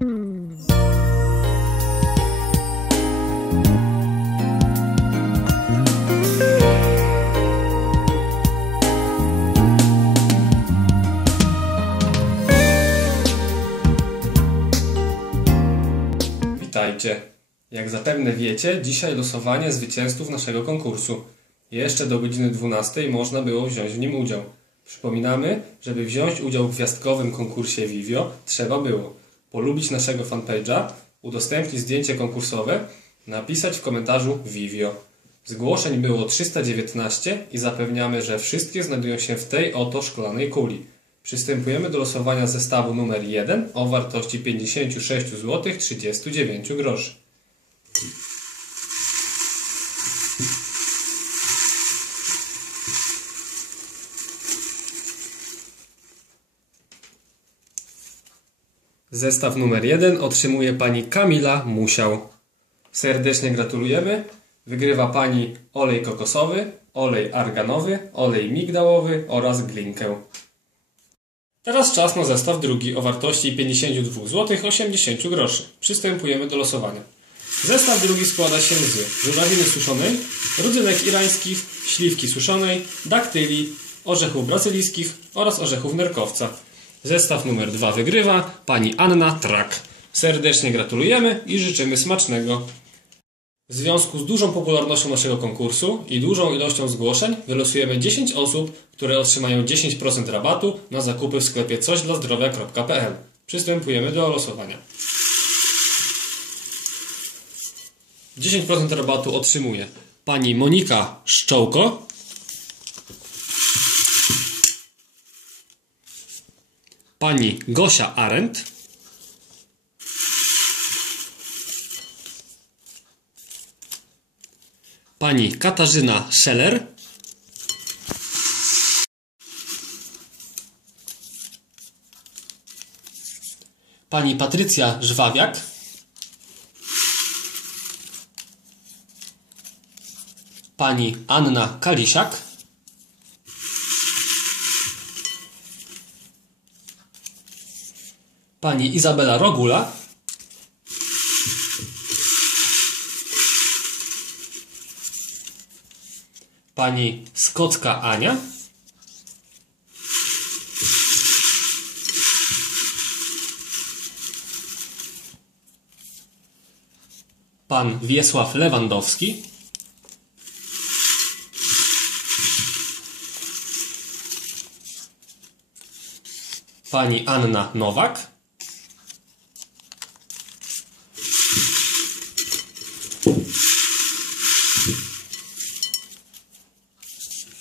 Witajcie. Jak zapewne wiecie, dzisiaj losowanie zwycięzców naszego konkursu. Jeszcze do godziny 12 można było wziąć w nim udział. Przypominamy, żeby wziąć udział w gwiazdkowym konkursie Vivio trzeba było polubić naszego fanpage'a, udostępnić zdjęcie konkursowe, napisać w komentarzu Vivio. Zgłoszeń było 319 i zapewniamy, że wszystkie znajdują się w tej oto szklanej kuli. Przystępujemy do losowania zestawu numer 1 o wartości 56 zł 39 groszy. Zestaw numer 1 otrzymuje pani Kamila Musiał. Serdecznie gratulujemy. Wygrywa pani olej kokosowy, olej arganowy, olej migdałowy oraz glinkę. Teraz czas na zestaw drugi o wartości 52 zł 80 groszy. Przystępujemy do losowania. Zestaw drugi składa się z żurawiny suszonej, rodzynek irańskich, śliwki suszonej, daktyli, orzechów brazylijskich oraz orzechów nerkowca. Zestaw numer 2 wygrywa pani Anna Trak. Serdecznie gratulujemy i życzymy smacznego. W związku z dużą popularnością naszego konkursu i dużą ilością zgłoszeń wylosujemy 10 osób, które otrzymają 10% rabatu na zakupy w sklepie cośdlazdrowia.pl. Przystępujemy do losowania. 10% rabatu otrzymuje pani Monika Szczołko, pani Gosia Arendt, pani Katarzyna Scheller, pani Patrycja Żwawiak, pani Anna Kalisiak, pani Izabela Rogula, pani Skocka Ania, pan Wiesław Lewandowski, pani Anna Nowak,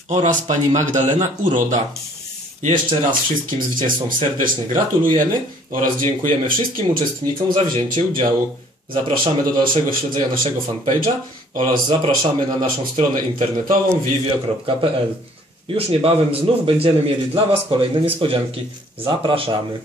oraz pani Magdalena Uroda. Jeszcze raz wszystkim zwycięzcom serdecznie gratulujemy oraz dziękujemy wszystkim uczestnikom za wzięcie udziału. Zapraszamy do dalszego śledzenia naszego fanpage'a oraz zapraszamy na naszą stronę internetową vivio.pl. Już niebawem znów będziemy mieli dla Was kolejne niespodzianki. Zapraszamy.